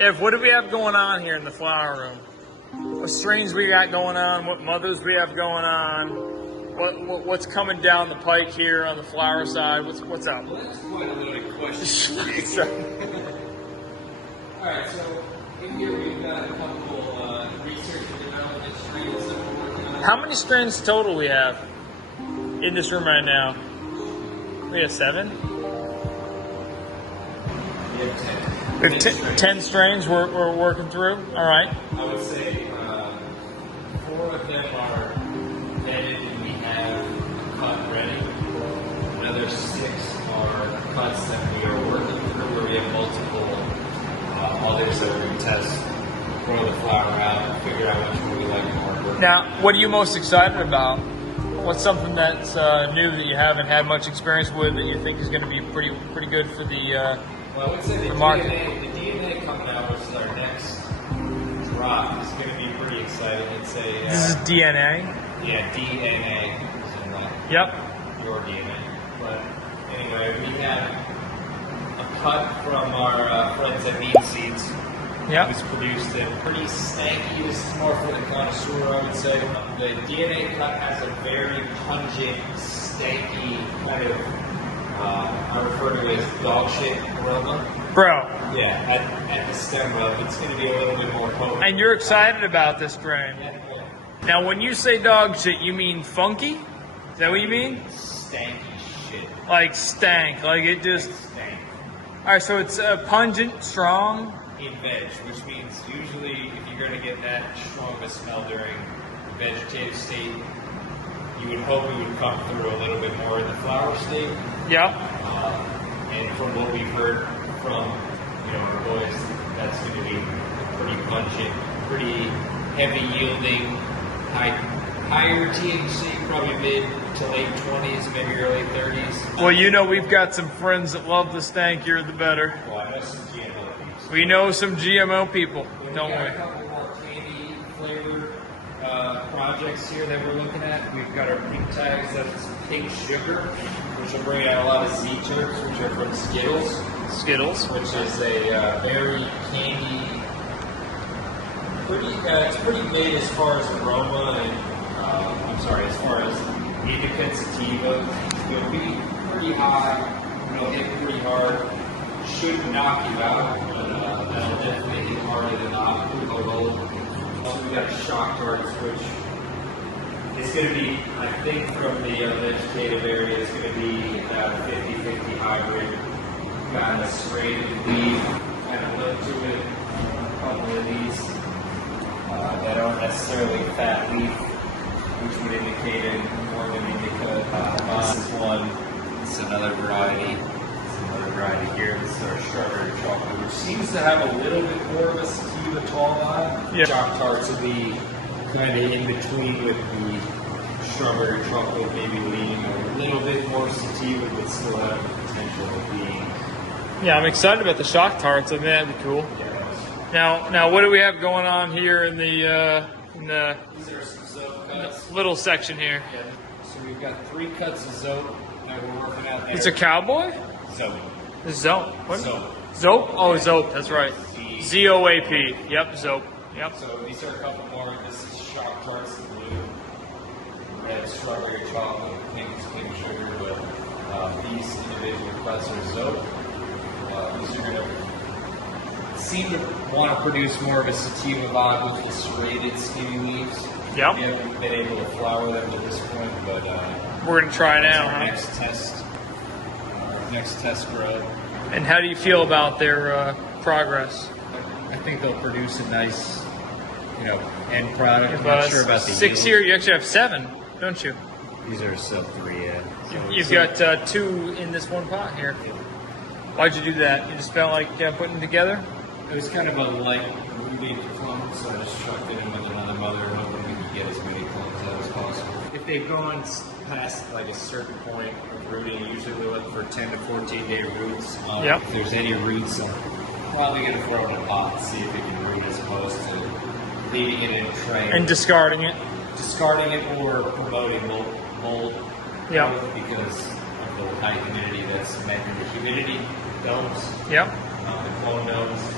Ev, what do we have going on here in the flower room? What strains we got going on? What mothers we have going on? What's coming down the pike here on the flower side? What's up? Well, that's quite a loaded question. All right, so in here we've got a couple research and development strains that we're working on. How many strains total we have in this room right now? We have 7? We have 10. 10 strains we're working through. All right. I would say 4 of them are vetted and we have a cut ready. Another 6 are cuts that we are working through where we have multiple others that we're going to test, grow the flower out, figure out which one we like more. Now, what are you most excited about? What's something that's new that you haven't had much experience with that you think is going to be pretty good for the well, I would say the DNA coming out, which is our next drop, is going to be pretty exciting. It's a this is DNA? Yeah, DNA. Yep. Your DNA. But anyway, we have a cut from our friends at Meat Seeds. Yep. It was produced in pretty stanky. This is more for the connoisseur, I would say. The DNA cut has a very pungent, stanky kind of, I refer to it as dog shit aroma. Bro. Yeah, at the stem level, it's going to be a little bit more potent. And you're excited about this strain. Yeah. Now, when you say dog shit, you mean funky? Is that what you mean? Stanky shit. Like stank, like it just... Stank. All right, so it's pungent, strong. In veg, which means usually if you're going to get that strong of a smell during the vegetative state, you would hope it would come through a little bit more in the flower state. Yeah. And from what we've heard from our boys, that's going to be pretty pungent, pretty heavy yielding, higher THC, probably mid to late 20s, maybe early 30s. Well, we've got some friends that love the stankier the better. Well, I know some GMO people. We know some GMO people, don't We've got we? a couple more candy flavored projects here that we're looking at. We've got our pink tags, that's pink sugar, which will bring out a lot of Z-terps, which are from Skittles. Skittles. Which is a very candy, it's pretty big as far as aroma and, as far as indica sativa. It'll be pretty high, it'll hit pretty hard, shouldn't knock you out, but that'll definitely hit harder than alcohol. Also, we got a shock darts, which is going to be, I think, from the vegetative area, it's going to be about a 50-50 hybrid, kind of sprayed weed, kind of look to it. A couple of these that aren't necessarily fat leaf, which would indicate it more than indica. This is one. This is another variety. This is another variety here. This is our strawberry chocolate, which seems to have a little bit more of a sativa tall vibe. Yeah. Shock tarts will be kind of in between with the strawberry chocolate, maybe leaning a little bit more sativa, but still have the potential of being. Yeah, I'm excited about the shock tarts. I think that'd be cool. Now, what do we have going on here in the These are some ZOAP cuts. little section here? Yeah. So we've got 3 cuts of ZOAP that we're working out there. It's a cowboy? ZOAP. It's ZOAP. What? ZOAP. ZOAP? Oh, ZOAP. That's right. ZOAP. Yep, ZOAP. Yep. So these are a couple more. This is shock tarts in blue. Red strawberry chocolate. Pink is pink sugar. But these individual cuts are ZOAP. These are going to seem to want to produce more of a sativa vibe with the serrated skinny leaves. Yep. We haven't been able to flower them at this point, but We're going to try now, our huh? next test grow. And how do you feel about their progress? I think they'll produce a nice, end product. I'm not sure about the 6 yield. here, you actually have 7, don't you? These are sub 3, yeah. You've got 2 in this one pot here. Why'd you do that? You just felt like putting them together? It was kind of a light rooting clone, so I just chucked it in with another mother, hoping we could get as many clones out as possible. If they've gone past like a certain point of rooting, usually we look for 10 to 14 day roots. Yep. If there's any roots, I'm probably going to throw it in a pot and see if it can root as opposed to leaving it in a tray. And discarding it. Discarding it or promoting mold. Yeah. Because of the high humidity that's met in the humidity domes. Yep. The clone domes.